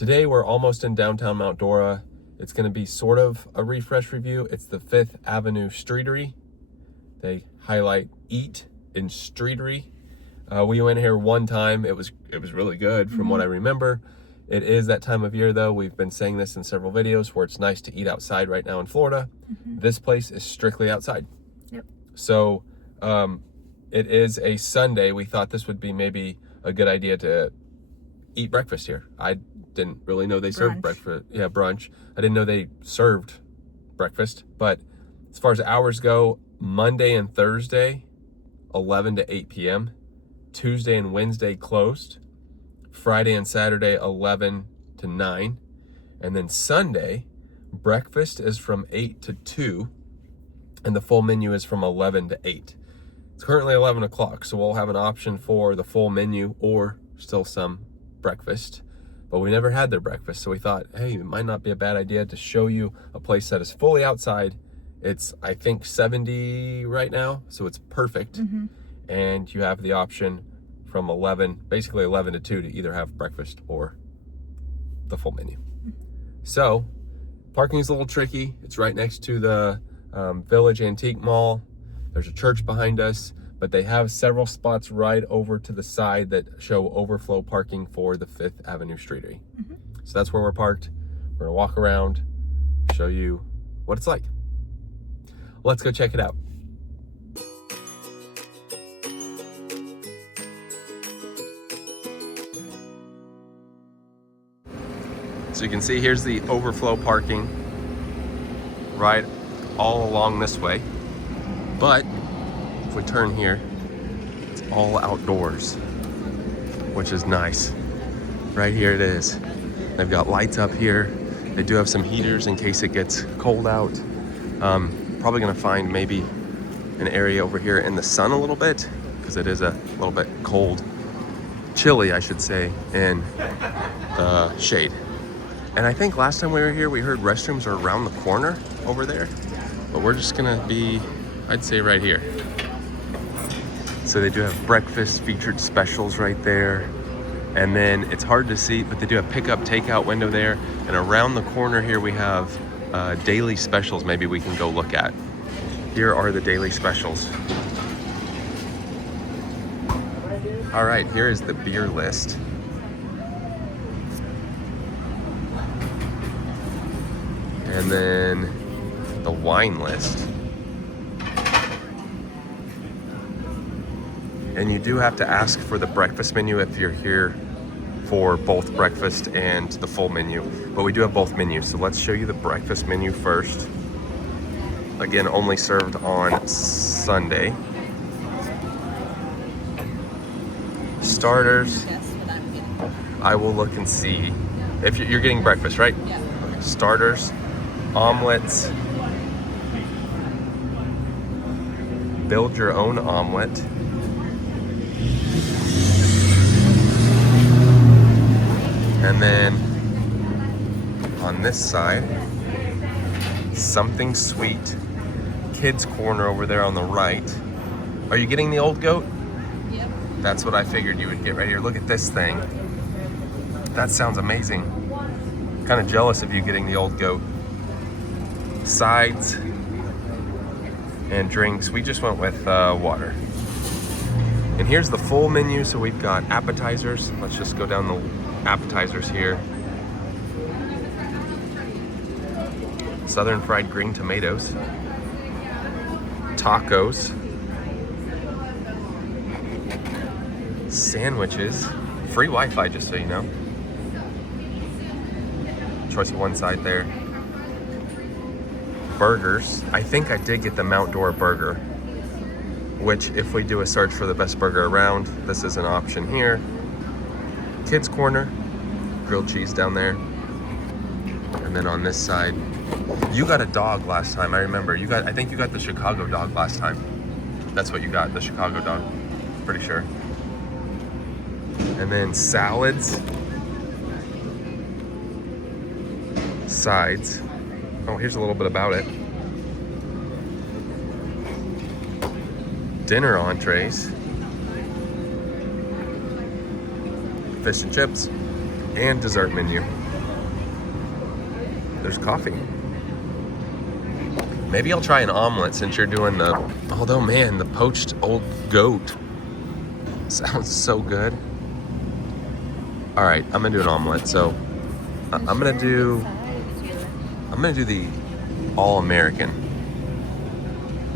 Today we're almost in downtown Mount Dora. It's going to be sort of a refresh review. It's the Fifth Avenue Streatery. They highlight eat in streetery. We went here one time. It was really good from what I remember. It is that time of year though. We've been saying this in several videos where it's nice to eat outside right now in Florida. This place is strictly outside. Yep. So it is a Sunday. We thought this would be maybe a good idea to eat breakfast here. I didn't really know they served breakfast. Yeah, brunch. I didn't know they served breakfast. But as far as hours go, Monday and Thursday, 11 to 8 p.m. Tuesday and Wednesday closed. Friday and Saturday, 11 to 9. And then Sunday, breakfast is from 8 to 2. And the full menu is from 11 to 8. It's currently 11 o'clock, so we'll have an option for the full menu or still some breakfast. But we never had their breakfast, so we thought, hey, it might not be a bad idea to show you a place that is fully outside. It's, I think, 70 right now, so it's perfect. And you have the option from 11, basically 11 to 2 to either have breakfast or the full menu. So, parking's a little tricky. It's right next to the Village Antique Mall. There's a church behind us, but they have several spots right over to the side that show overflow parking for the Fifth Avenue Streetery. So that's where we're parked. We're gonna walk around, show you what it's like. Let's go check it out. So you can see here's the overflow parking right all along this way. But if we turn here, it's all outdoors, which is nice. Right here it is. They've got lights up here. They do have some heaters in case it gets cold out. Probably gonna find maybe an area over here in the sun a little bit because it is a little bit cold, chilly, I should say, in the shade. And I think last time we were here, we heard restrooms are around the corner over there, but we're just gonna be, I'd say, right here. So they do have breakfast featured specials right there. And then it's hard to see, but they do have pickup takeout window there. And around the corner here, we have daily specials maybe we can go look at. Here are the daily specials. All right, here is the beer list. And then the wine list. And you do have to ask for the breakfast menu if you're here for both breakfast and the full menu. But we do have both menus, so let's show you the breakfast menu first. Again, only served on Sunday. Starters. I will look and see. If you're getting breakfast, right? Yeah. Okay. Starters, omelets. Build your own omelet. And then on this side, something sweet. Kids corner over there on the right. Are you getting the old goat? Yep. That's what I figured you would get right here. Look at this thing. That sounds amazing. Kind of jealous of you getting the old goat. Sides and drinks. We just went with water. And here's the full menu. So we've got appetizers. Let's just go down the appetizers here. Southern fried green tomatoes. Tacos. Sandwiches. Free Wi-Fi, just so you know. Choice of one side there. Burgers. I think I did get the Mount Dora burger, which if we do a search for the best burger around, this is an option here. Kids corner, grilled cheese down there. And then on this side, you got a dog last time. I remember I think you got the Chicago dog last time. That's what you got, the Chicago dog, pretty sure. And then salads, sides. Oh, here's a little bit about it. Dinner entrees, fish and chips, and dessert menu. there's coffee. Maybe I'll try an omelet since you're doing the, although man, the poached old goat sounds so good. All right, I'm gonna do an omelet. So I'm gonna do the all-American.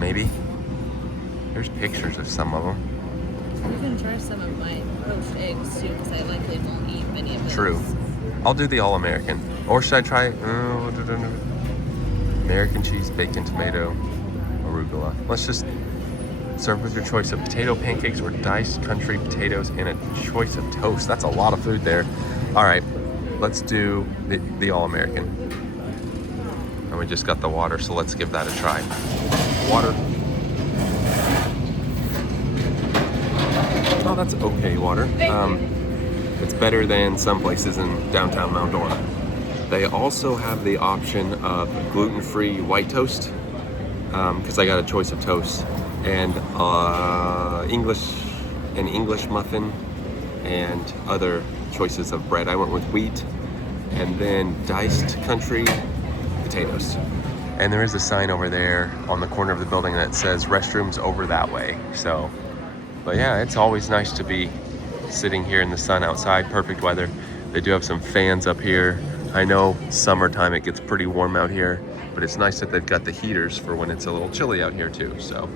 Maybe. There's pictures of some of them. You can try some of my poached eggs too, because I likely won't eat many of those. True. I'll do the all-American. Or should I try American cheese, bacon, tomato, arugula? Let's just serve with your choice of potato pancakes or diced country potatoes and a choice of toast. That's a lot of food there. All right, let's do the all-American. And we just got the water, so let's give that a try. Water. Oh, that's okay water. It's better than some places in downtown Mount Dora. They also have the option of gluten-free white toast, because I got a choice of toast, and English muffin, and other choices of bread. I went with wheat, and then diced country potatoes. And there is a sign over there on the corner of the building that says restrooms over that way. So, but yeah, it's always nice to be sitting here in the sun outside, perfect weather. They do have some fans up here. I know summertime it gets pretty warm out here, but it's nice that they've got the heaters for when it's a little chilly out here too, so.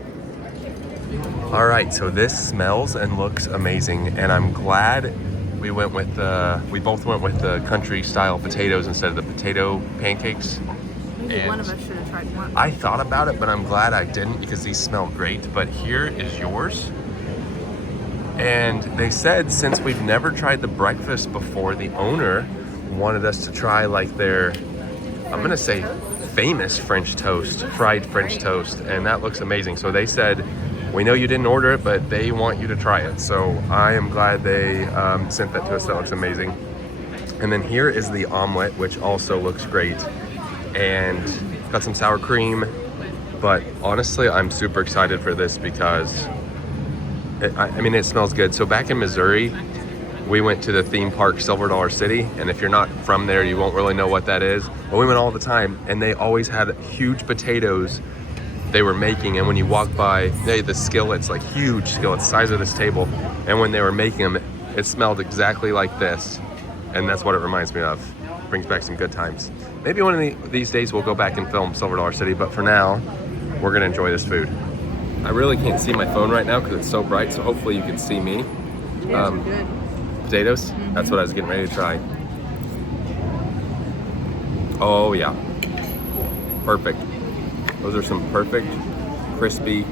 All right, so this smells and looks amazing, and I'm glad we both went with the country style potatoes instead of the potato pancakes. Maybe one of us should have tried one. I thought about it, but I'm glad I didn't because these smell great. But here is yours. And they said since we've never tried the breakfast before, the owner wanted us to try like their, I'm gonna say famous French toast, fried French toast, and that looks amazing. So they said, we know you didn't order it, but they want you to try it. So I am glad they sent that to us. That looks amazing. And then here is the omelet, which also looks great. And got some sour cream. But honestly, I'm super excited for this because it smells good. So back in Missouri, we went to the theme park Silver Dollar City, and if you're not from there, you won't really know what that is. But we went all the time, and they always had huge potatoes they were making, and when you walk by, the skillets, like huge skillets, size of this table, and when they were making them, it smelled exactly like this, and that's what it reminds me of. Brings back some good times. Maybe one of these days we'll go back and film Silver Dollar City, but for now, we're gonna enjoy this food. I really can't see my phone right now because it's so bright, so hopefully you can see me. Potatoes are good. Potatoes? Mm-hmm. That's what I was getting ready to try. Oh yeah, perfect. Those are some perfect, crispy,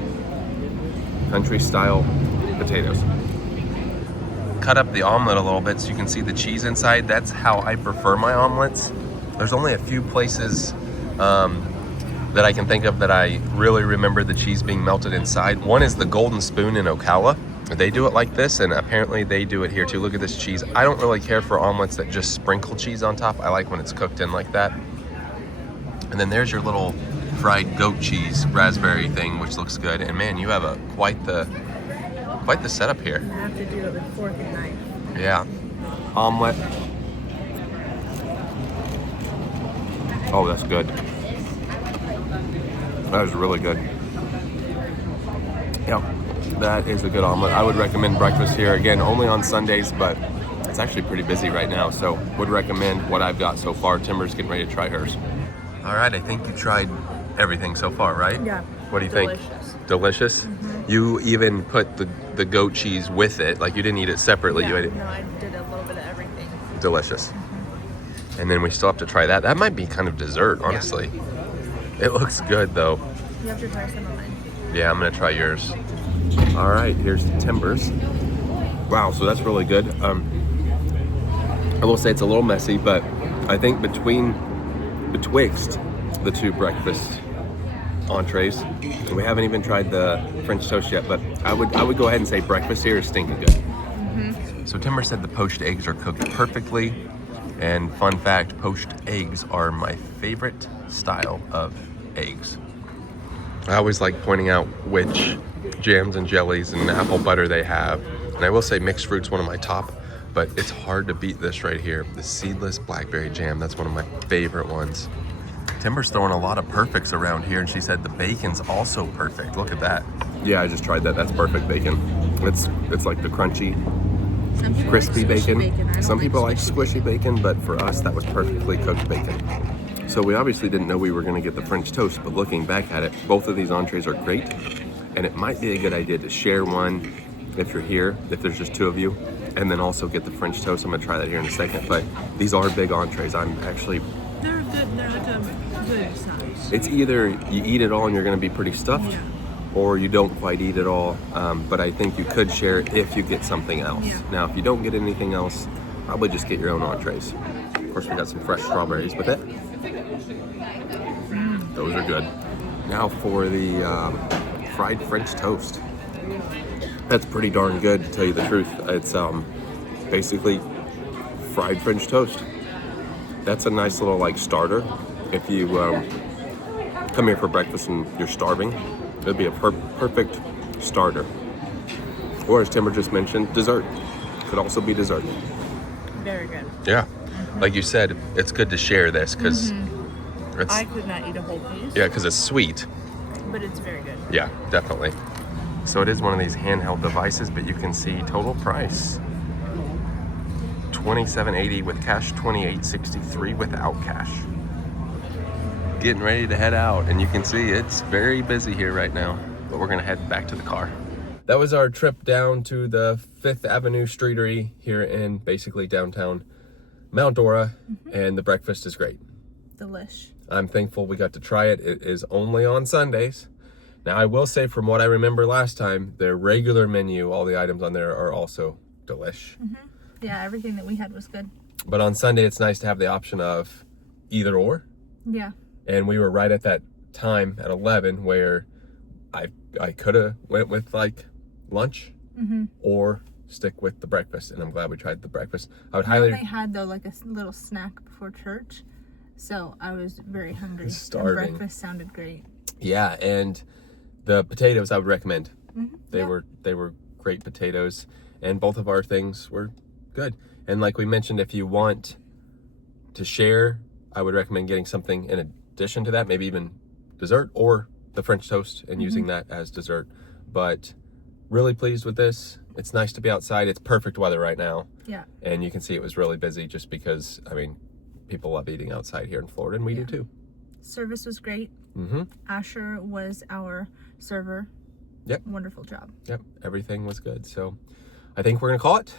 country style potatoes. Cut up the omelet a little bit so you can see the cheese inside. That's how I prefer my omelets. There's only a few places that I can think of that I really remember the cheese being melted inside. One is the Golden Spoon in Ocala. They do it like this, and apparently they do it here too. Look at this cheese. I don't really care for omelets that just sprinkle cheese on top. I like when it's cooked in like that. And then there's your little fried goat cheese raspberry thing, which looks good. And man, you have quite the setup here. You have to do it with fork and knife. Yeah. Omelet. Oh, that's good. That is really good. Yeah, that is a good omelet. I would recommend breakfast here. Again, only on Sundays, but it's actually pretty busy right now. So would recommend what I've got so far. Timber's getting ready to try hers. All right, I think you tried everything so far, right? Yeah. What do you think? Delicious? Mm-hmm. You even put the goat cheese with it. Like you didn't eat it separately. Yeah, you ate it. No, I did a little bit of everything. Delicious. Mm-hmm. And then we still have to try that. That might be kind of dessert, honestly. Yeah. It looks good though. You have to try some of mine. Yeah, I'm gonna try yours. All right, here's Timber's. Wow, so that's really good. I will say it's a little messy, but I think betwixt the two breakfast entrees, we haven't even tried the French toast yet, but I would go ahead and say breakfast here is stinking good. Mm-hmm. So Timber said the poached eggs are cooked perfectly, and fun fact, poached eggs are my favorite style of eggs. I always like pointing out which jams and jellies and apple butter they have, and I will say mixed fruit's one of my top but it's hard to beat this right here. The seedless blackberry jam, that's one of my favorite ones. Timber's throwing a lot of perfects around here, and she said the bacon's also perfect. Look at that. Yeah, I just tried that. That's perfect bacon. It's like the crunchy, crispy bacon. Some people like squishy bacon, but for us, that was perfectly cooked bacon. So we obviously didn't know we were gonna get the French toast, but looking back at it, both of these entrees are great, and it might be a good idea to share one if you're here, if there's just two of you, and then also get the French toast. I'm gonna try that here in a second, but these are big entrees. They're good, they're like a good size. It's either you eat it all and you're gonna be pretty stuffed, or you don't quite eat it all, but I think you could share if you get something else. Now, if you don't get anything else, probably just get your own entrees. Of course, we got some fresh strawberries with it. Those are good. Now for the fried French toast. That's pretty darn good, to tell you the truth. It's basically fried French toast. That's a nice little like starter. If you come here for breakfast and you're starving, it'd be a perfect starter. Or as Timber just mentioned, dessert. Could also be dessert. Very good. Yeah. Like you said, it's good to share this because I could not eat a whole piece. Yeah, because it's sweet. But it's very good. Yeah, definitely. So it is one of these handheld devices, but you can see total price $27.80 with cash, $28.63 without cash. Getting ready to head out, and you can see it's very busy here right now, but we're gonna head back to the car. That was our trip down to the Fifth Avenue Streatery here in basically downtown Mount Dora, and the breakfast is great. Delish. I'm thankful we got to try it. It is only on Sundays. Now, I will say from what I remember last time, their regular menu, all the items on there are also delish. Yeah, everything that we had was good. But on Sunday, it's nice to have the option of either or. Yeah. And we were right at that time at 11 where I could have went with like lunch or stick with the breakfast. And I'm glad we tried the breakfast. I would highly... They had though like a little snack before church. So I was very hungry. Starving. And breakfast sounded great. Yeah, and the potatoes I would recommend. They were great potatoes, and both of our things were good. And like we mentioned, if you want to share, I would recommend getting something in addition to that, maybe even dessert or the French toast and using that as dessert. But really pleased with this. It's nice to be outside. It's perfect weather right now. Yeah. And you can see it was really busy just because, I mean, people love eating outside here in Florida, and we do too. Service was great. Asher was our server. Yep. Wonderful job. Yep. Everything was good. So I think we're going to call it.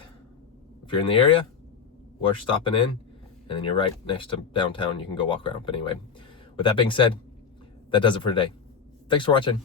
If you're in the area, worth stopping in, and then you're right next to downtown. You can go walk around. But anyway, with that being said, that does it for today. Thanks for watching.